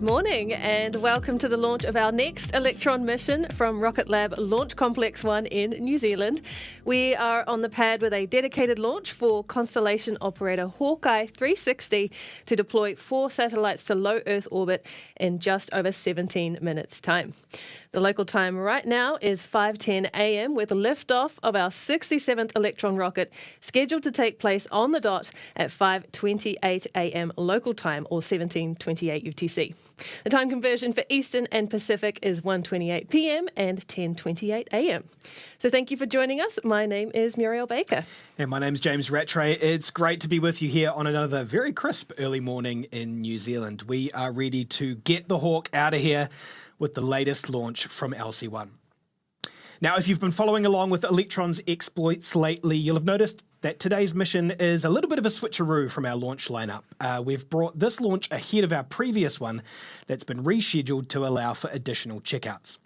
Good morning and welcome to the launch of our next Electron mission from Rocket Lab Launch Complex 1 in New Zealand. We are on the pad with a dedicated launch for constellation operator HawkEye 360 to deploy 4 satellites to low Earth orbit in just over 17 minutes' time. The local time right now is 5:10 a.m. with liftoff of our 67th Electron rocket scheduled to take place on the dot at 5:28 a.m. local time or 17:28 UTC. The time conversion for Eastern and Pacific is 1:28 p.m. and 10:28 a.m. So thank you for joining us. My name is Muriel Baker. And my name's James Rattray. It's great to be with you here on another very crisp early morning in New Zealand. We are ready to get the Hawk out of here with the latest launch from LC-1. Now, if you've been following along with Electron's exploits lately, you'll have noticed that today's mission is a little bit of a switcheroo from our launch lineup. We've brought this launch ahead of our previous one that's been rescheduled to allow for additional checkouts.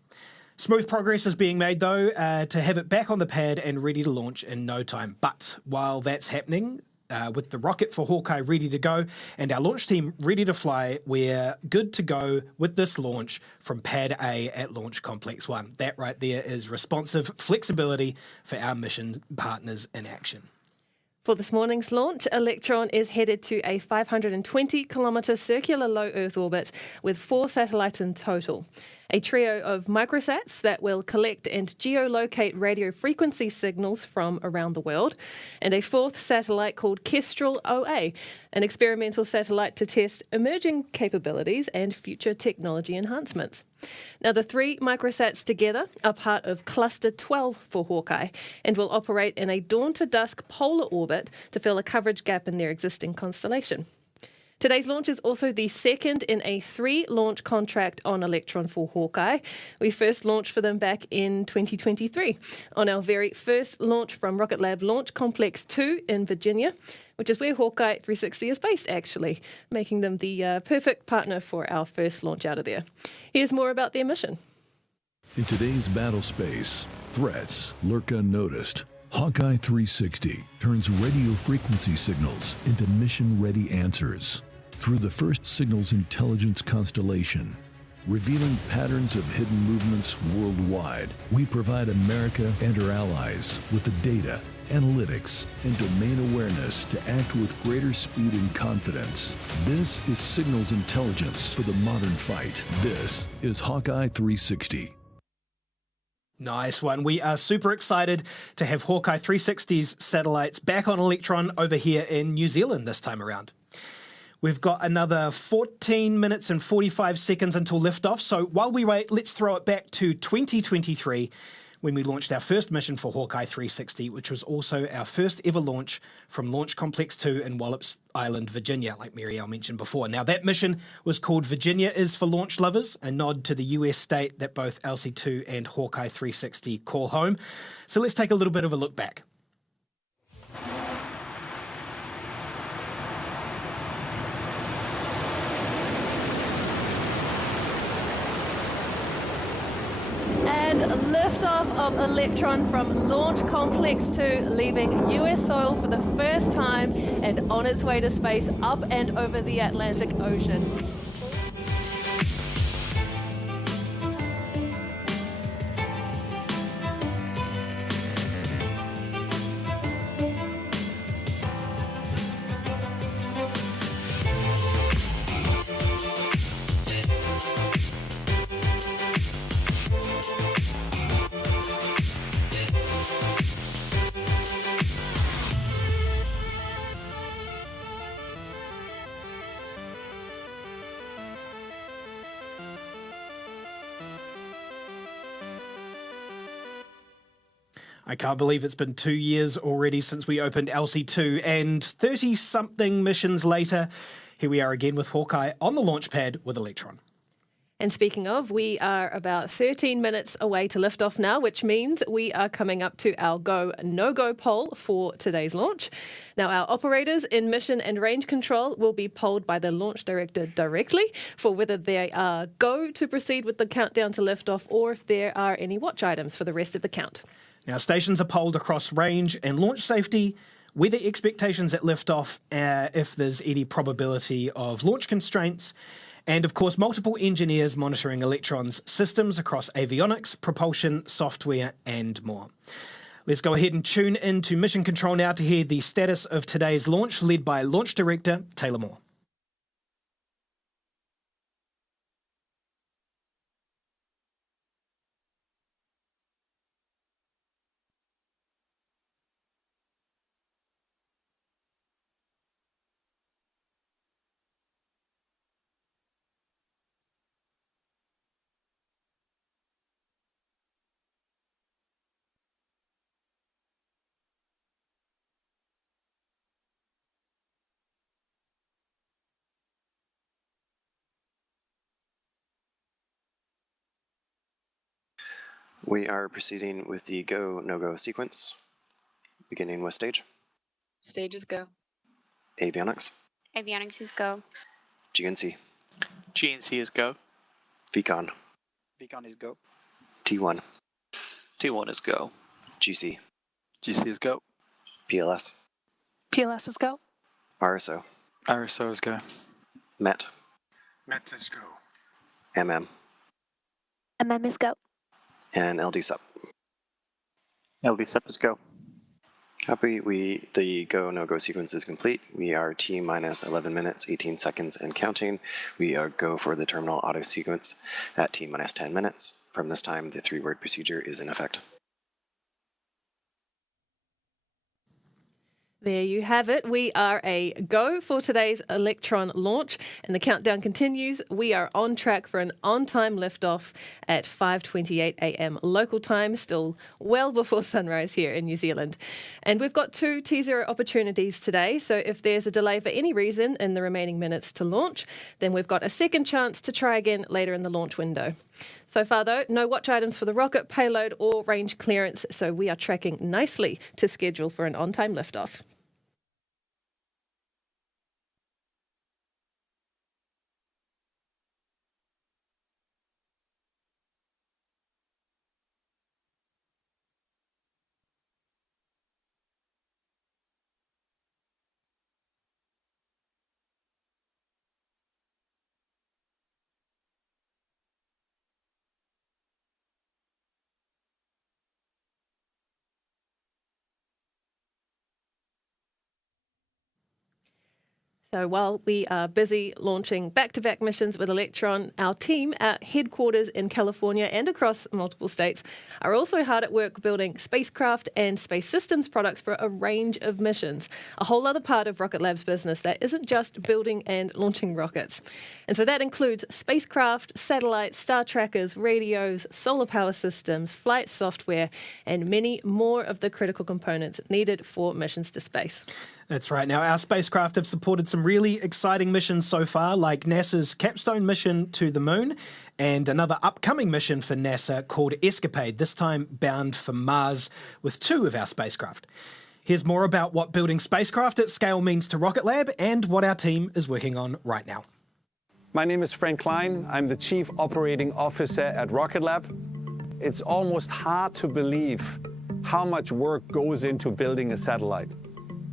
Smooth progress is being made, though, to have it back on the pad and ready to launch in no time. But while that's happening, with the rocket for HawkEye ready to go and our launch team ready to fly, we're good to go with this launch from Pad A at Launch Complex 1. That right there is responsive flexibility for our mission partners in action. For this morning's launch, Electron is headed to a 520-kilometre circular low Earth orbit with 4 satellites in total. A trio of microsats that will collect and geolocate radio frequency signals from around the world, and a 4th satellite called Kestrel OA, an experimental satellite to test emerging capabilities and future technology enhancements. Now, the 3 microsats together are part of Cluster 12 for HawkEye and will operate in a dawn-to-dusk polar orbit to fill a coverage gap in their existing constellation. Today's launch is also the second in a 3-launch contract on Electron for HawkEye. We first launched for them back in 2023 on our very first launch from Rocket Lab Launch Complex 2 in Virginia, which is where HawkEye 360 is based, actually, making them the perfect partner for our first launch out of there. Here's more about their mission. In today's battle space, threats lurk unnoticed. HawkEye 360 turns radio frequency signals into mission-ready answers through the first signals intelligence constellation. Revealing patterns of hidden movements worldwide, we provide America and her allies with the data, analytics, and domain awareness to act with greater speed and confidence. This is signals intelligence for the modern fight. This is HawkEye 360. Nice one. We are super excited to have HawkEye 360's satellites back on Electron over here in New Zealand this time around. We've got another 14 minutes and 45 seconds until liftoff, so while we wait, let's throw it back to 2023 when we launched our first mission for HawkEye 360, which was also our first ever launch from Launch Complex 2 in Wallops Island, Virginia, like Muriel mentioned before. Now, that mission was called Virginia is for Launch Lovers, a nod to the US state that both LC2 and HawkEye 360 call home. So let's take a little bit of a look back. And liftoff of Electron from Launch Complex 2, leaving US soil for the first time and on its way to space up and over the Atlantic Ocean. I can't believe it's been 2 years already since we opened LC2, and 30-something missions later, here we are again with HawkEye on the launch pad with Electron. And speaking of, we are about 13 minutes away to liftoff now, which means we are coming up to our go, no-go poll for today's launch. Now, our operators in mission and range control will be polled by the launch director directly for whether they are go to proceed with the countdown to liftoff or if there are any watch items for the rest of the count. Now, stations are polled across range and launch safety, weather expectations at liftoff, if there's any probability of launch constraints, And of course, multiple engineers monitoring Electron's systems across avionics, propulsion, software, and more. Let's go ahead and tune into Mission Control now to hear the status of today's launch, led by Launch Director Taylor Moore. We are proceeding with the go, no-go sequence, beginning with stage. Stage is go. Avionics. Avionics is go. GNC. GNC is go. VCon. VCon is go. T1. T1 is go. GC. GC is go. PLS. PLS is go. RSO. RSO is go. MET. MET is go. MM. MM is go. And LD sub. LD sub is go. Copy. The go, no-go sequence is complete. We are T minus 11 minutes, 18 seconds, and counting. We are go for the terminal auto sequence at T minus 10 minutes. From this time, the 3-word procedure is in effect. There you have it. We are a go for today's Electron launch, and the countdown continues. We are on track for an on-time liftoff at 5:28 a.m. local time, still well before sunrise here in New Zealand. And we've got 2 T0 opportunities today, so if there's a delay for any reason in the remaining minutes to launch, then we've got a second chance to try again later in the launch window. So far, though, no watch items for the rocket, payload, or range clearance, so we are tracking nicely to schedule for an on-time liftoff. So while we are busy launching back-to-back missions with Electron, our team at headquarters in California and across multiple states are also hard at work building spacecraft and space systems products for a range of missions, a whole other part of Rocket Lab's business that isn't just building and launching rockets. And so that includes spacecraft, satellites, star trackers, radios, solar power systems, flight software, and many more of the critical components needed for missions to space. That's right. Now, our spacecraft have supported some really exciting missions so far, like NASA's capstone mission to the moon and another upcoming mission for NASA called Escapade, this time bound for Mars with 2 of our spacecraft. Here's more about what building spacecraft at scale means to Rocket Lab and what our team is working on right now. My name is Frank Klein. I'm the Chief Operating Officer at Rocket Lab. It's almost hard to believe how much work goes into building a satellite.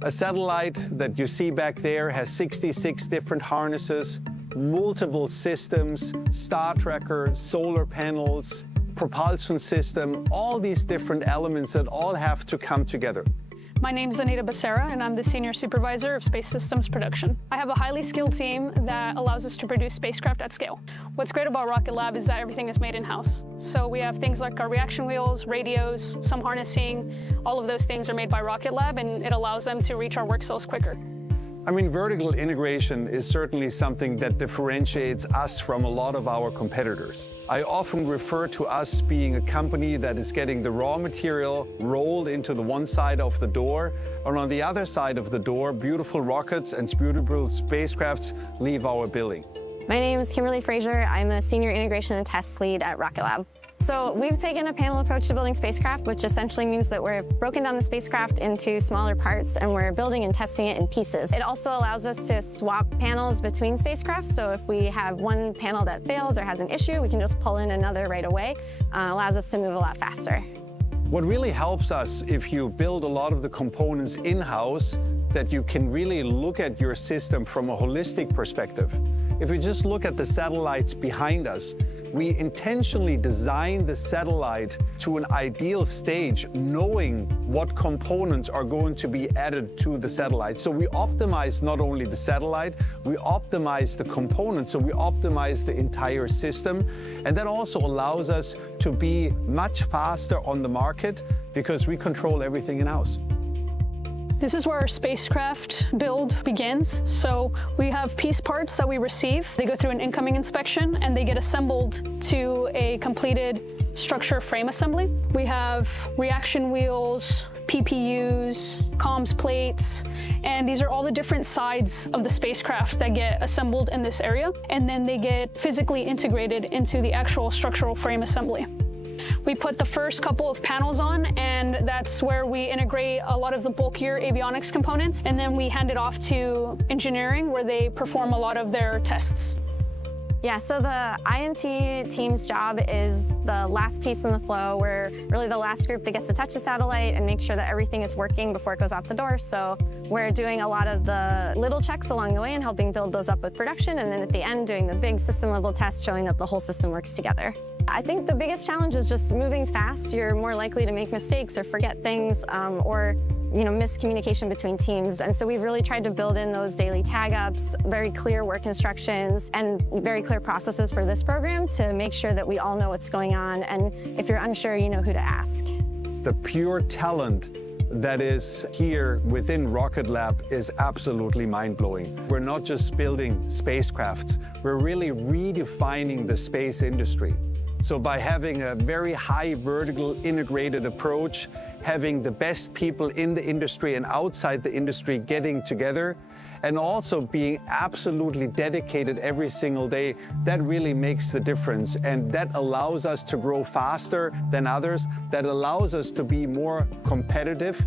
A satellite that you see back there has 66 different harnesses, multiple systems, star tracker, solar panels, propulsion system, all these different elements that all have to come together. My name is Anita Becerra, and I'm the Senior Supervisor of Space Systems Production. I have a highly skilled team that allows us to produce spacecraft at scale. What's great about Rocket Lab is that everything is made in-house. So we have things like our reaction wheels, radios, some harnessing. All of those things are made by Rocket Lab, and it allows them to reach our work cells quicker. I mean, vertical integration is certainly something that differentiates us from a lot of our competitors. I often refer to us being a company that is getting the raw material rolled into the one side of the door, and on the other side of the door, beautiful rockets and beautiful spacecrafts leave our building. My name is Kimberly Frazier. I'm a Senior Integration and Test Lead at Rocket Lab. So we've taken a panel approach to building spacecraft, which essentially means that we're broken down the spacecraft into smaller parts and we're building and testing it in pieces. It also allows us to swap panels between spacecraft. So if we have one panel that fails or has an issue, we can just pull in another right away. Allows us to move a lot faster. What really helps us if you build a lot of the components in-house, that you can really look at your system from a holistic perspective. If we just look at the satellites behind us, we intentionally designed the satellite to an ideal stage, knowing what components are going to be added to the satellite. So we optimize not only the satellite, we optimize the components, so we optimize the entire system. And that also allows us to be much faster on the market because we control everything in-house. This is where our spacecraft build begins. So we have piece parts that we receive. They go through an incoming inspection and they get assembled to a completed structure frame assembly. We have reaction wheels, PPUs, comms plates, and these are all the different sides of the spacecraft that get assembled in this area, and then they get physically integrated into the actual structural frame assembly. We put the first couple of panels on, and that's where we integrate a lot of the bulkier avionics components, and then we hand it off to engineering where they perform a lot of their tests. Yeah, so the INT team's job is the last piece in the flow. We're really the last group that gets to touch the satellite and make sure that everything is working before it goes out the door. So we're doing a lot of the little checks along the way and helping build those up with production, and then at the end doing the big system level test showing that the whole system works together. I think the biggest challenge is just moving fast. You're more likely to make mistakes or forget things or miscommunication between teams. And so we've really tried to build in those daily tag-ups, very clear work instructions, and very clear processes for this program to make sure that we all know what's going on. And if you're unsure, you know who to ask. The pure talent that is here within Rocket Lab is absolutely mind-blowing. We're not just building spacecrafts, we're really redefining the space industry. So by having a very high vertical integrated approach, having the best people in the industry and outside the industry getting together, and also being absolutely dedicated every single day, that really makes the difference. And that allows us to grow faster than others, that allows us to be more competitive.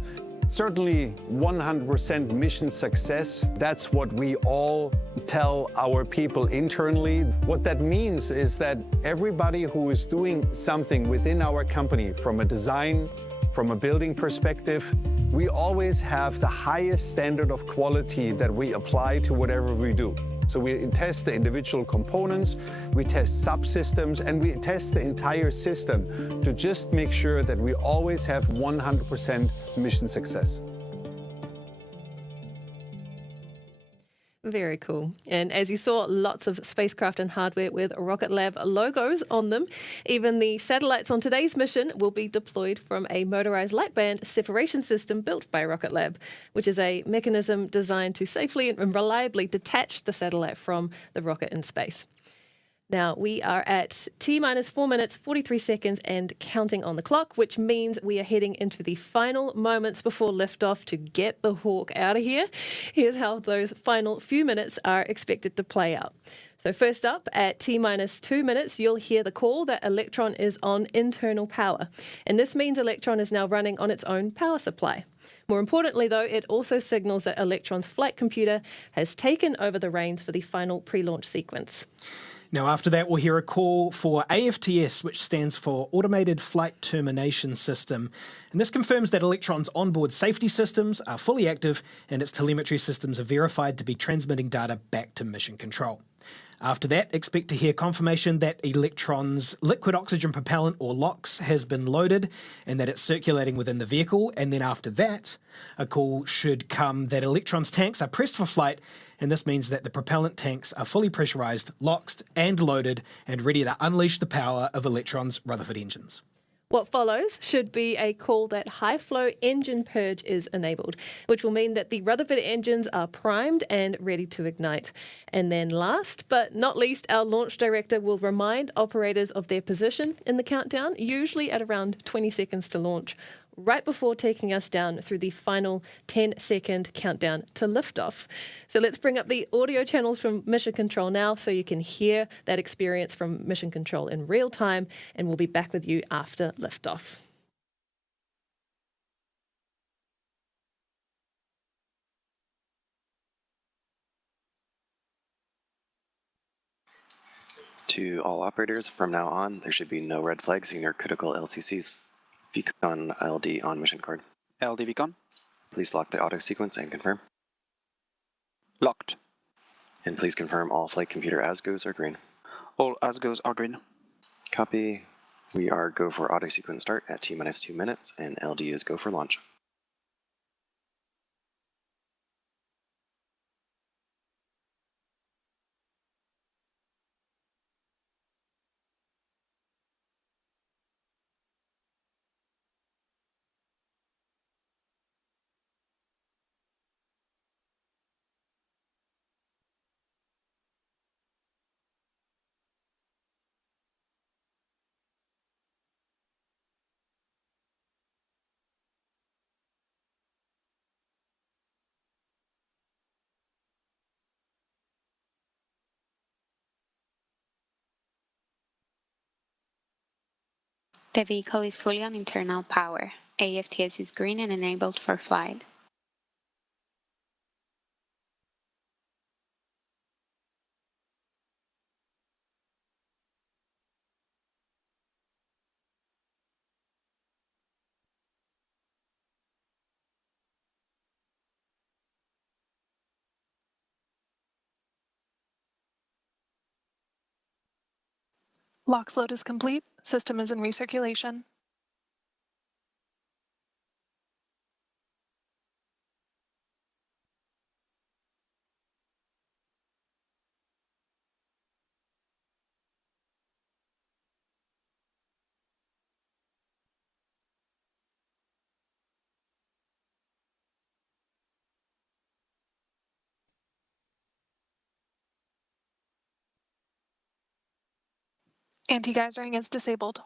Certainly 100% mission success, that's what we all tell our people internally. What that means is that everybody who is doing something within our company, from a design, from a building perspective, we always have the highest standard of quality that we apply to whatever we do. So we test the individual components, we test subsystems, and we test the entire system to just make sure that we always have 100% mission success. Very cool. And as you saw, lots of spacecraft and hardware with Rocket Lab logos on them. Even the satellites on today's mission will be deployed from a motorized light band separation system built by Rocket Lab, which is a mechanism designed to safely and reliably detach the satellite from the rocket in space. Now, we are at T-minus 4 minutes, 43 seconds and counting on the clock, which means we are heading into the final moments before liftoff to get the Hawk out of here. Here's how those final few minutes are expected to play out. So first up, at T-minus 2 minutes, you'll hear the call that Electron is on internal power. And this means Electron is now running on its own power supply. More importantly, though, it also signals that Electron's flight computer has taken over the reins for the final pre-launch sequence. Now, after that, we'll hear a call for AFTS, which stands for Automated Flight Termination System. And this confirms that Electron's onboard safety systems are fully active and its telemetry systems are verified to be transmitting data back to mission control. After that, expect to hear confirmation that Electron's liquid oxygen propellant, or LOX, has been loaded and that it's circulating within the vehicle. And then after that, a call should come that Electron's tanks are pressed for flight, and this means that the propellant tanks are fully pressurized, locked and loaded, and ready to unleash the power of Electron's Rutherford engines. What follows should be a call that high-flow engine purge is enabled, which will mean that the Rutherford engines are primed and ready to ignite. And then last but not least, our launch director will remind operators of their position in the countdown, usually at around 20 seconds to launch, right before taking us down through the final 10-second countdown to liftoff. So let's bring up the audio channels from Mission Control now so you can hear that experience from Mission Control in real time, and we'll be back with you after liftoff. To all operators, from now on, there should be no red flags in your critical LCCs. Beacon LD on mission card. LD beacon. Please lock the auto sequence and confirm. Locked. And please confirm all flight computer ASGOs are green. All ASGOs are green. Copy. We are go for auto sequence start at T-minus 2 minutes, and LD is go for launch. The vehicle is fully on internal power. AFTS is green and enabled for flight. LOX load is complete. System is in recirculation. Anti-geysering is disabled.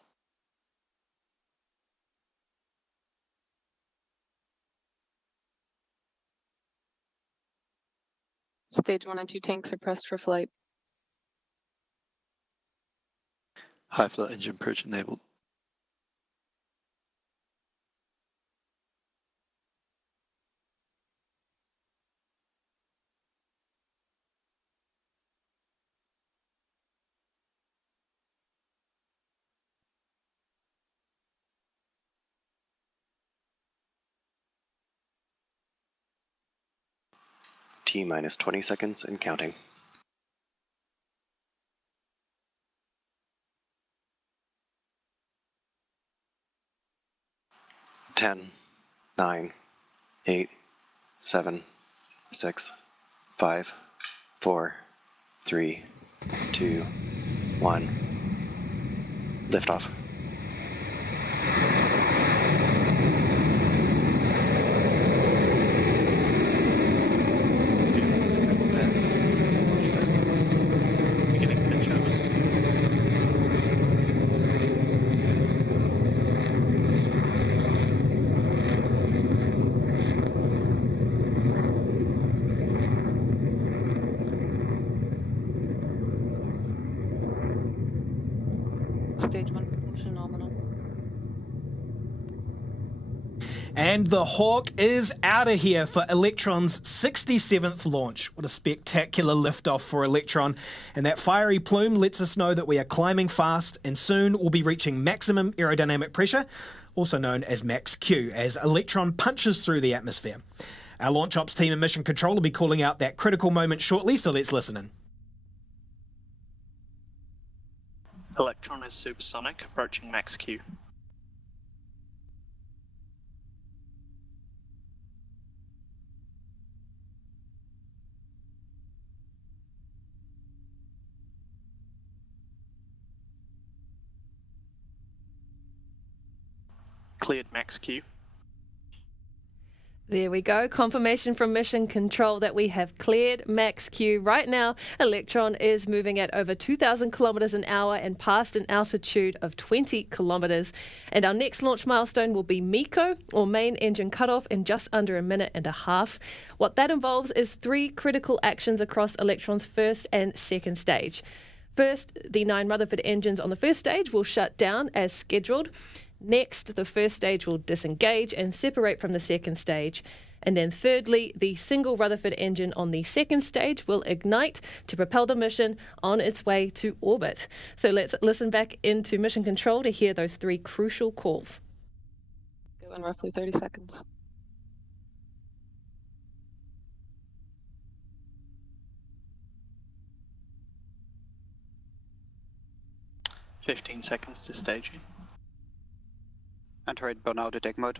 Stage 1 and 2 tanks are pressed for flight. High flow engine purge enabled. T-minus 20 seconds and counting. Ten, 9, 8, 7, 6, 5, 4, 3, 2, 1. Liftoff. Stage 1 propulsion nominal. And the Hawk is out of here for Electron's 67th launch. What a spectacular liftoff for Electron. And that fiery plume lets us know that we are climbing fast and soon we'll be reaching maximum aerodynamic pressure, also known as max Q, as Electron punches through the atmosphere. Our launch ops team and mission control will be calling out that critical moment shortly, so let's listen in. Electron is supersonic, approaching max Q. Cleared max Q. There we go. Confirmation from Mission Control that we have cleared max Q. Right now, Electron is moving at over 2,000 kilometers an hour and past an altitude of 20 kilometers. And our next launch milestone will be MECO, or main engine cutoff, in just under a minute and a half. What that involves is 3 critical actions across Electron's first and second stage. First, the 9 Rutherford engines on the first stage will shut down as scheduled. Next, the first stage will disengage and separate from the second stage. And then thirdly, the single Rutherford engine on the second stage will ignite to propel the mission on its way to orbit. So let's listen back into Mission Control to hear those 3 crucial calls. Go in roughly 30 seconds. 15 seconds to staging. Enter burnout detect mode.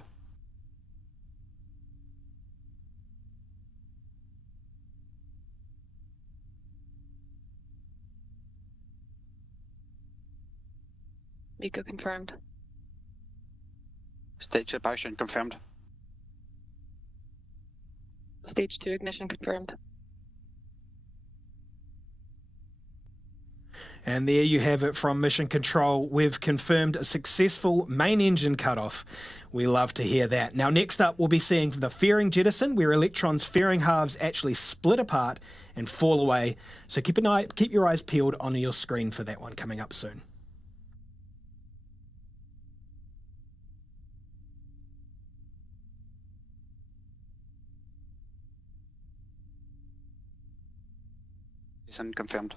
MECO confirmed. Stage separation confirmed. Stage 2 ignition confirmed. And there you have it from Mission Control. We've confirmed a successful main engine cutoff. We love to hear that. Now, next up, we'll be seeing the fairing jettison, where Electron's fairing halves actually split apart and fall away. So keep your eyes peeled on your screen for that one coming up soon. Confirmed.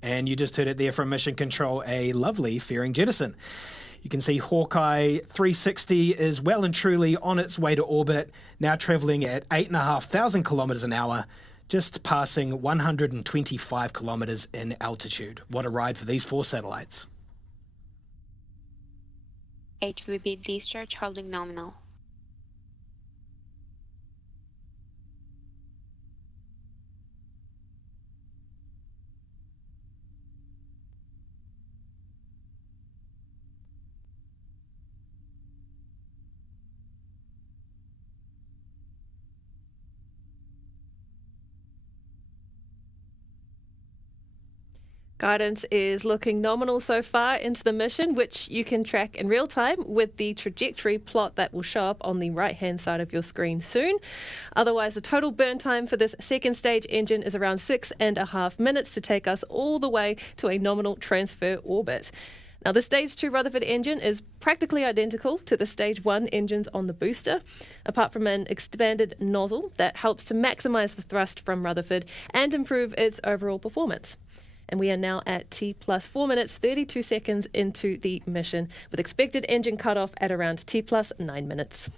And you just heard it there from Mission Control, a lovely fairing jettison. You can see HawkEye 360 is well and truly on its way to orbit, now travelling at 8,500 kilometres an hour, just passing 125 kilometres in altitude. What a ride for these 4 satellites. HVB discharge holding nominal. Guidance is looking nominal so far into the mission, which you can track in real time with the trajectory plot that will show up on the right-hand side of your screen soon. Otherwise, the total burn time for this second stage engine is around 6.5 minutes to take us all the way to a nominal transfer orbit. Now, the Stage 2 Rutherford engine is practically identical to the Stage 1 engines on the booster, apart from an expanded nozzle that helps to maximise the thrust from Rutherford and improve its overall performance. And we are now at T plus 4 minutes, 32 seconds into the mission, with expected engine cutoff at around T plus 9 minutes.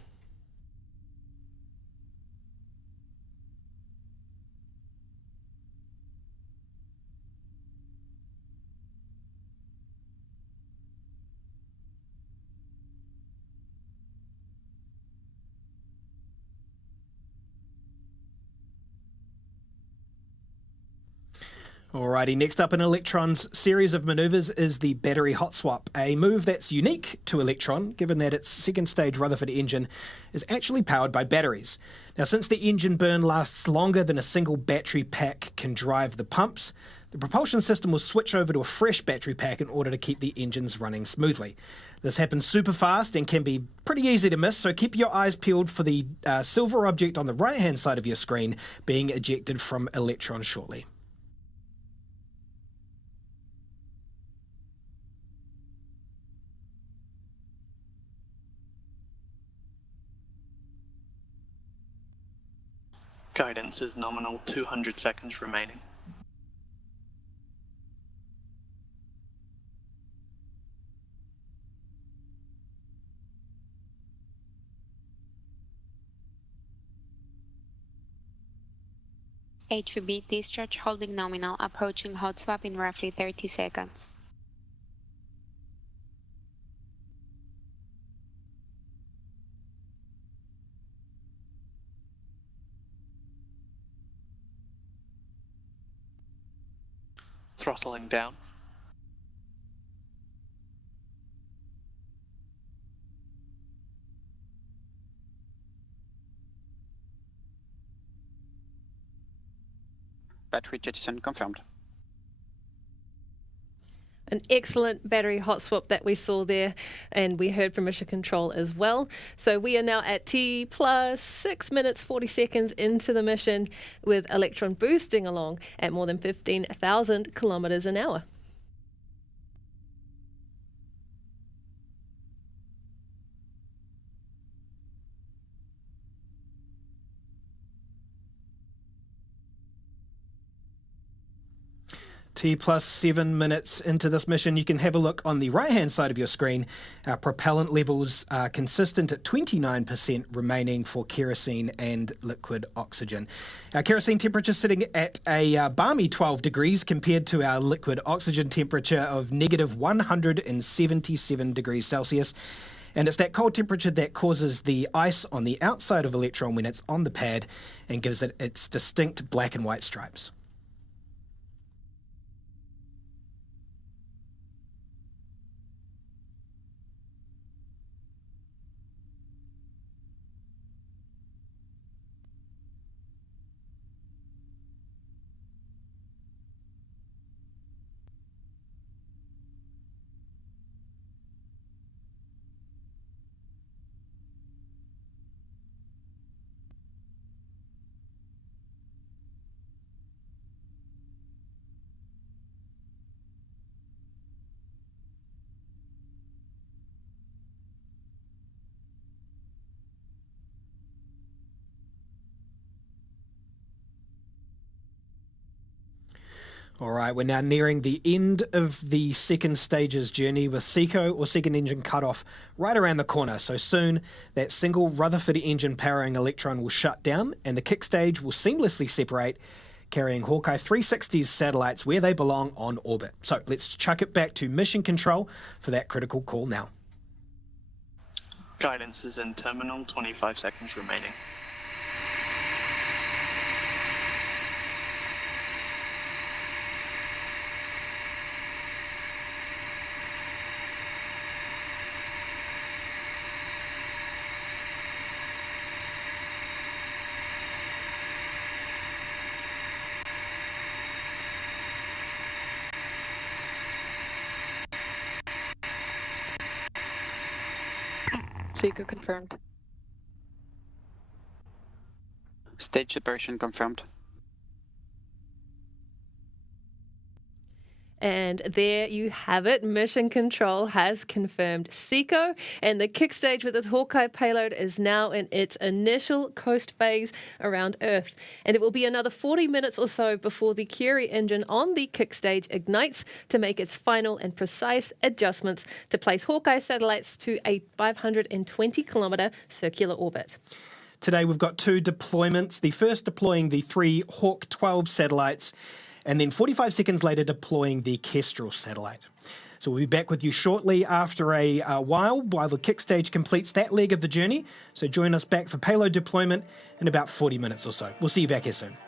Alrighty, next up in Electron's series of manoeuvres is the battery hot swap, a move that's unique to Electron, given that its second stage Rutherford engine is actually powered by batteries. Now, since the engine burn lasts longer than a single battery pack can drive the pumps, the propulsion system will switch over to a fresh battery pack in order to keep the engines running smoothly. This happens super fast and can be pretty easy to miss, so keep your eyes peeled for the silver object on the right-hand side of your screen being ejected from Electron shortly. Guidance is nominal, 200 seconds remaining. HVB discharge holding nominal, approaching hot swap in roughly 30 seconds. Throttling down. Battery jettison confirmed. An excellent battery hot swap that we saw there, and we heard from Mission Control as well. So we are now at T plus 6 minutes 40 seconds into the mission, with Electron boosting along at more than 15,000 kilometres an hour. T plus 7 minutes into this mission, you can have a look on the right-hand side of your screen. Our propellant levels are consistent at 29% remaining for kerosene and liquid oxygen. Our kerosene temperature sitting at a balmy 12 degrees compared to our liquid oxygen temperature of negative 177 degrees Celsius. And it's that cold temperature that causes the ice on the outside of Electron when it's on the pad and gives it its distinct black and white stripes. All right, we're now nearing the end of the second stage's journey with SECO, or second engine cutoff, right around the corner. So soon, that single Rutherford engine powering Electron will shut down and the kick stage will seamlessly separate, carrying HawkEye 360's satellites where they belong on orbit. So let's chuck it back to mission control for that critical call now. Guidance is in terminal, 25 seconds remaining. SECO confirmed. Stage separation confirmed. And there you have it. Mission Control has confirmed SECO, and the kick stage with its HawkEye payload is now in its initial coast phase around Earth. And it will be another 40 minutes or so before the Curie engine on the kick stage ignites to make its final and precise adjustments to place HawkEye satellites to a 520-kilometre circular orbit. Today we've got two deployments. The first deploying the three Hawk 12 satellites, and then 45 seconds later deploying the Kestrel satellite. So we'll be back with you shortly after a while the kick stage completes that leg of the journey. So join us back for payload deployment in about 40 minutes or so. We'll see you back here soon.